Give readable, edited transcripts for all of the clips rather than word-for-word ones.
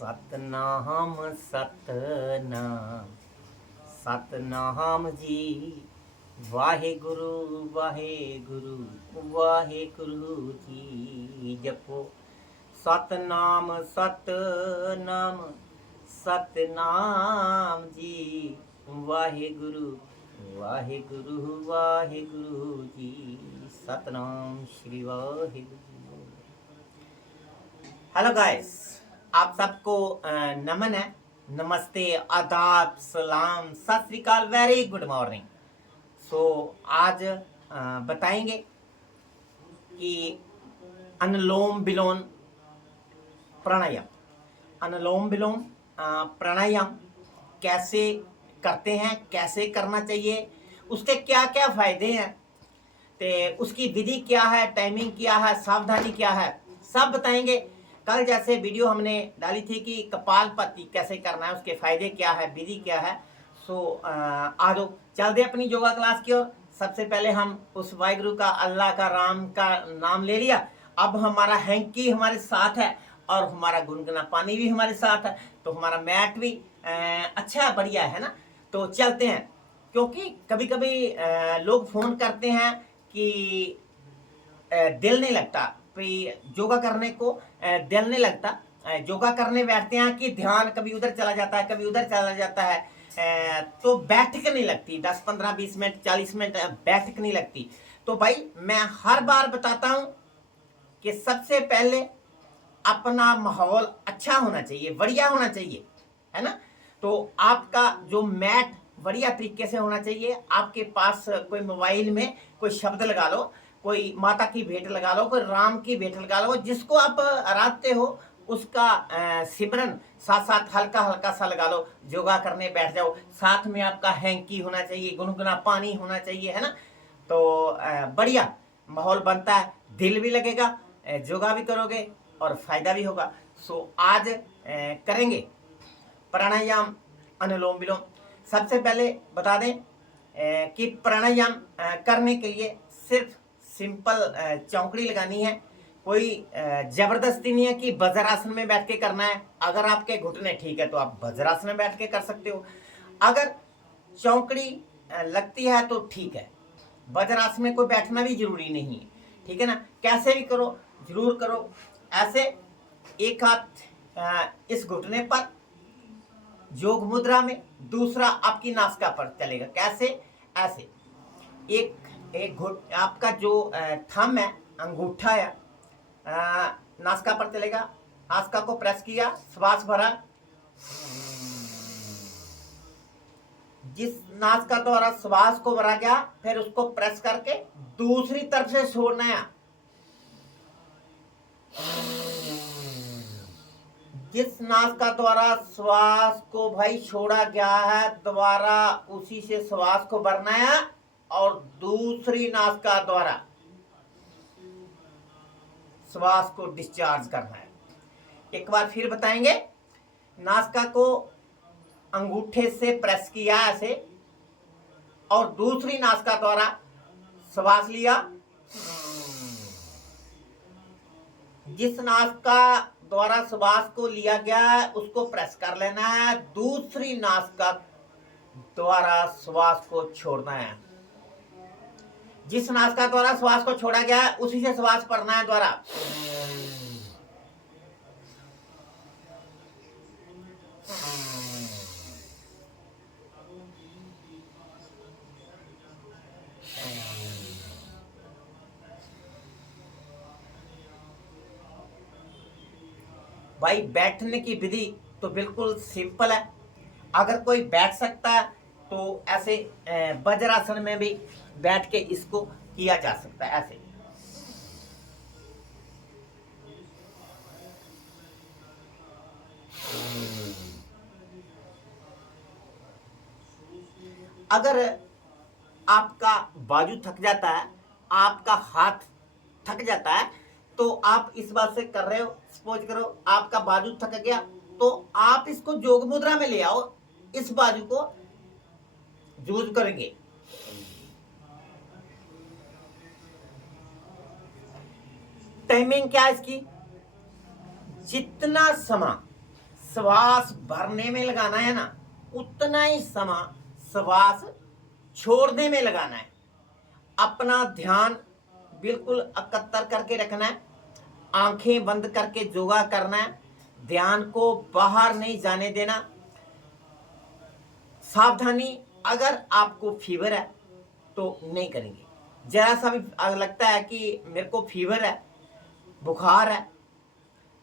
सतनाम सतनाम सतनाम जी वाहेगुरु वाहेगुरु वाहेगुरु जी जपो Satnam Satnam Satnam ji Waheguru Waheguru Waheguru ji Satnam Shri Waheguru. Hello guys, आप सबको नमन है, नमस्ते, आदाब, सलाम, सत श्री अकाल, वेरी गुड मॉर्निंग। सो आज बताएंगे कि अनुलोम विलोम प्राणायाम अनुलोम विलोम प्राणायाम कैसे करते हैं, कैसे करना चाहिए, उसके क्या क्या फायदे हैं, तो उसकी विधि क्या है, टाइमिंग क्या है, सावधानी क्या है, सब बताएंगे। कल जैसे वीडियो हमने डाली थी कि कपालभाति कैसे करना है, उसके फायदे क्या है, विधि क्या है। सो आ दो चल दे अपनी योगा क्लास की ओर। सबसे पहले हम उस वाहिगुरु का, अल्लाह का, राम का नाम ले लिया। अब हमारा हैंकी हमारे साथ है और हमारा गुनगुना पानी भी हमारे साथ है, तो हमारा मैट भी अच्छा बढ़िया है ना। तो चलते हैं, क्योंकि कभी कभी लोग फोन करते हैं कि दिल नहीं लगता योगा करने को, दिल नहीं लगता, योगा करने बैठते हैं कि ध्यान कभी उधर चला जाता है, कभी उधर चला जाता है, तो बैठक नहीं लगती। 10 15 20 मिनट 40 मिनट बैठक नहीं लगती। तो भाई मैं हर बार बताता हूं कि सबसे पहले अपना माहौल अच्छा होना चाहिए, बढ़िया होना चाहिए, है ना। तो आपका जो मैट बढ़िया तरीके से होना चाहिए। आपके पास कोई मोबाइल में कोई शब्द लगा लो, कोई माता की भेंट लगा लो, कोई राम की भेंट लगा लो, जिसको आप आराधते हो उसका सिमरन साथ साथ हल्का हल्का सा लगा लो। योगा करने बैठ जाओ, साथ में आपका हैंकी होना चाहिए, गुनगुना पानी होना चाहिए, है ना। तो बढ़िया माहौल बनता है, दिल भी लगेगा, योगा भी करोगे और फायदा भी होगा। सो आज करेंगे प्राणायाम, अनुलोम विलोम। सबसे पहले बता दें कि प्राणायाम करने के लिए सिर्फ सिंपल चौकड़ी लगानी है। कोई जबरदस्ती नहीं है कि वज्रासन में बैठ के करना है। अगर आपके घुटने ठीक है तो आप वज्रासन में बैठ के कर सकते हो। अगर चौकड़ी लगती है तो ठीक है, वज्रासन में कोई बैठना भी जरूरी नहीं है, ठीक है ना। कैसे भी करो, जरूर करो। ऐसे एक हाथ इस घुटने पर योग मुद्रा में, दूसरा आपकी नासिका पर चलेगा। कैसे? ऐसे एक एक घुट आपका जो थंब है, अंगूठा है, नासिका पर चलेगा। नासिका को प्रेस किया, श्वास भरा। जिस नासिका द्वारा श्वास को भरा गया, फिर उसको प्रेस करके दूसरी तरफ से छोड़ना है। जिस नासिका द्वारा श्वास को भाई छोड़ा गया है, दोबारा उसी से श्वास को भरना है और दूसरी नासिका द्वारा श्वास को डिस्चार्ज करना है। एक बार फिर बताएंगे। नासिका को अंगूठे से प्रेस किया ऐसे, और दूसरी नासिका द्वारा श्वास लिया। जिस नासिका द्वारा श्वास को लिया गया है उसको प्रेस कर लेना है, दूसरी नासिका द्वारा श्वास को छोड़ना है। जिस नासिका द्वारा श्वास को छोड़ा गया है उसी से श्वास भरना है द्वारा। भाई बैठने की विधि तो बिल्कुल सिंपल है। अगर कोई बैठ सकता है तो ऐसे वज्रासन में भी बैठ के इसको किया जा सकता है। ऐसे अगर आपका बाजू थक जाता है, आपका हाथ थक जाता है, तो आप इस बात से कर रहे हो, सपोज करो आपका बाजू थक गया, तो आप इसको योग मुद्रा में ले आओ, इस बाजू को यूज करेंगे। टाइमिंग क्या है इसकी? जितना समय श्वास भरने में लगाना है ना, उतना ही समय श्वास छोड़ने में लगाना है। अपना ध्यान बिल्कुल एकत्र करके रखना है, आंखें बंद करके योगा करना है, ध्यान को बाहर नहीं जाने देना। सावधानी, अगर आपको फीवर है तो नहीं करेंगे। जरा सा भी लगता है कि मेरे को फीवर है, बुखार है,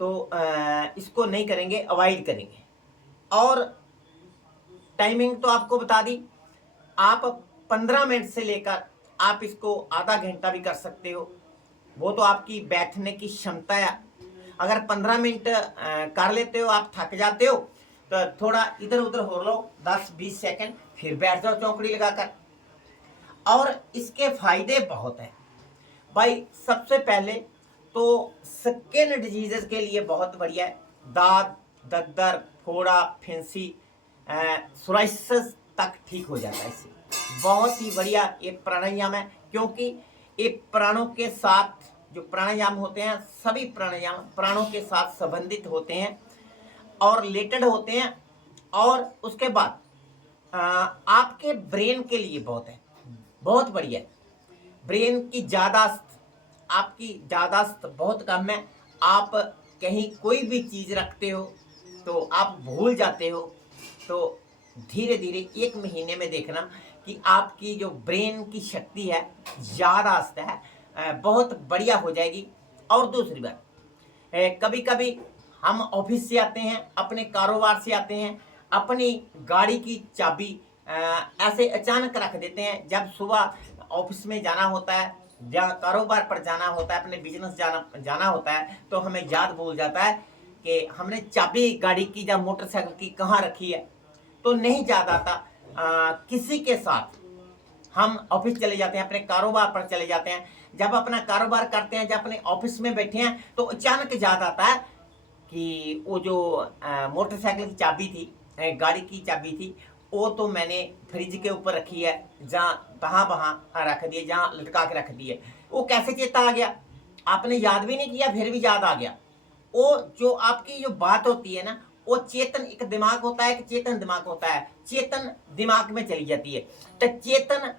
तो इसको नहीं करेंगे, अवॉइड करेंगे। और टाइमिंग तो आपको बता दी, आप 15 मिनट से लेकर आप इसको आधा घंटा भी कर सकते हो, वो तो आपकी बैठने की क्षमता है। अगर 15 मिनट कर लेते हो, आप थक जाते हो तो थोड़ा इधर उधर हो लो 10-20 सेकंड, फिर बैठ जाओ चौकड़ी लगाकर। और इसके फायदे बहुत हैं भाई। सबसे पहले तो स्किन डिजीजेस के लिए बहुत बढ़िया है। दाद, दद्दर, फोड़ा, फिंसी, सोराइसिस तक ठीक हो जाता है इससे। बहुत ही बढ़िया एक प्राणायाम है, क्योंकि ये प्राणों के साथ जो प्राणायाम होते हैं, सभी प्राणायाम प्राणों के साथ संबंधित होते हैं और रिलेटेड होते हैं। और उसके बाद आपके ब्रेन के लिए बहुत है, बहुत बढ़िया है। ब्रेन की यादाश्त, आपकी यादाश्त बहुत कम है। आप कहीं कोई भी चीज़ रखते हो तो आप भूल जाते हो, तो धीरे धीरे 1 महीने में देखना कि आपकी जो ब्रेन की शक्ति है, यादाश्त है, बहुत बढ़िया हो जाएगी। और दूसरी बात, कभी कभी हम ऑफिस से आते हैं, अपने कारोबार से आते हैं, अपनी गाड़ी की चाबी ऐसे अचानक रख देते हैं। जब सुबह ऑफिस में जाना होता है या कारोबार पर जाना होता है, अपने बिजनेस जाना होता है, तो हमें याद भूल जाता है कि हमने चाबी गाड़ी की या मोटरसाइकिल की कहाँ रखी है, तो नहीं याद आता। किसी के साथ हम ऑफिस चले जाते हैं, अपने कारोबार पर चले जाते हैं, जब अपना कारोबार करते हैं, जब अपने ऑफिस में बैठे हैं, तो अचानक याद आता है कि वो जो मोटरसाइकिल की चाबी थी, गाड़ी की चाबी थी, वो तो मैंने फ्रिज के ऊपर रखी है, जहाँ वहाँ रख दिए, जहाँ लटका के रख दिए। वो कैसे चेता आ गया? आपने याद भी नहीं किया, फिर भी याद आ गया। वो जो आपकी जो बात होती है ना, वो चेतन एक दिमाग होता है, एक चेतन दिमाग होता है। चेतन दिमाग में चली जाती है, तो चेतन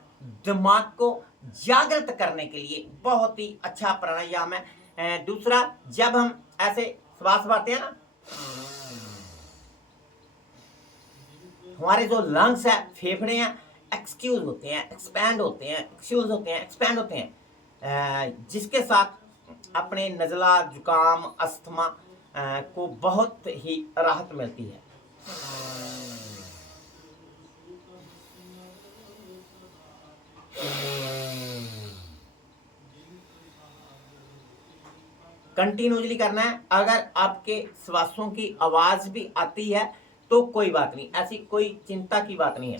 दिमाग को जागृत करने के लिए बहुत ही अच्छा प्राणायाम है। दूसरा, जब हम ऐसे श्वास भरते हैं ना, हमारे जो लंग्स है, फेफड़े हैं, एक्सक्यूज होते हैं, एक्सपैंड होते हैं, एक्सक्यूज होते हैं, एक्सपैंड होते हैं, जिसके साथ अपने नज़ला, जुकाम, अस्थमा को बहुत ही राहत मिलती है। कंटिन्यूसली करना है। अगर आपके श्वासों की आवाज भी आती है तो कोई बात नहीं, ऐसी कोई चिंता की बात नहीं है।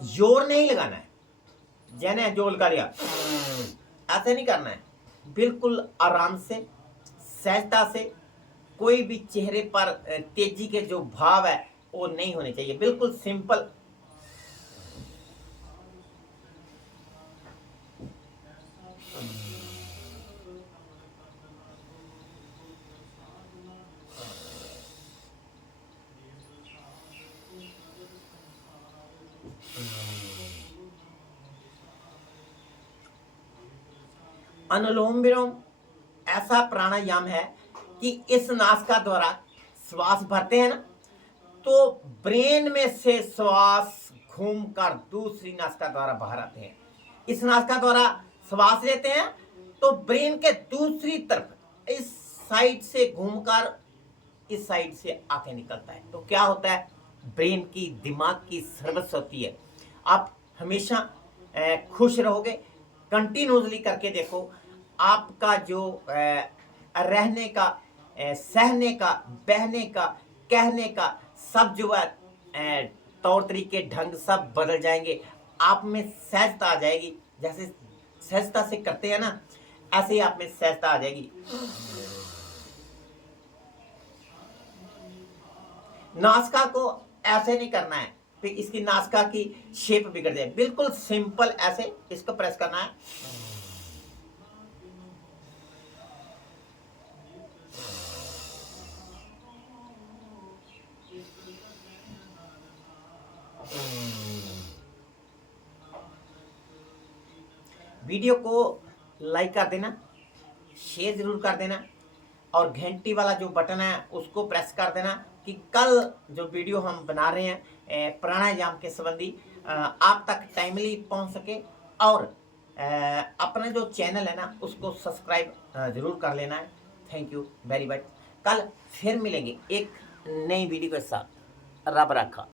जोर नहीं लगाना है, जैने जोर लगा लिया ऐसे नहीं करना है। बिल्कुल आराम से, सहजता से, कोई भी चेहरे पर तेजी के जो भाव है वो नहीं होने चाहिए, बिल्कुल सिंपल। अनुलोम विलोम ऐसा प्राणायाम है कि इस नासिका द्वारा श्वास भरते हैं ना, तो ब्रेन में से श्वास घूमकर दूसरी नासिका द्वारा बाहर आते हैं। इस नासिका द्वारा श्वास लेते हैं तो ब्रेन के दूसरी तरफ इस साइड से घूमकर इस साइड से आके निकलता है। तो क्या होता है? ब्रेन की, दिमाग की सर्विस होती है। आप हमेशा खुश रहोगे। कंटिन्यूसली करके देखो, आपका जो रहने का, सहने का, बहने का, कहने का सब जो है तौर तरीके, ढंग सब बदल जाएंगे। आप में सहजता आ जाएगी। जैसे सहजता से करते हैं ना, ऐसे ही आप में सहजता आ जाएगी। नासिका को ऐसे नहीं करना है कि इसकी नासिका की शेप बिगड़ जाए। बिल्कुल सिंपल ऐसे इसको प्रेस करना है। वीडियो को लाइक कर देना, शेयर ज़रूर कर देना और घंटी वाला जो बटन है उसको प्रेस कर देना कि कल जो वीडियो हम बना रहे हैं प्राणायाम के संबंधी आप तक टाइमली पहुंच सके। और अपना जो चैनल है ना उसको सब्सक्राइब ज़रूर कर लेना है। Thank you very much. कल फिर मिलेंगे एक नई वीडियो के साथ। रब रखा।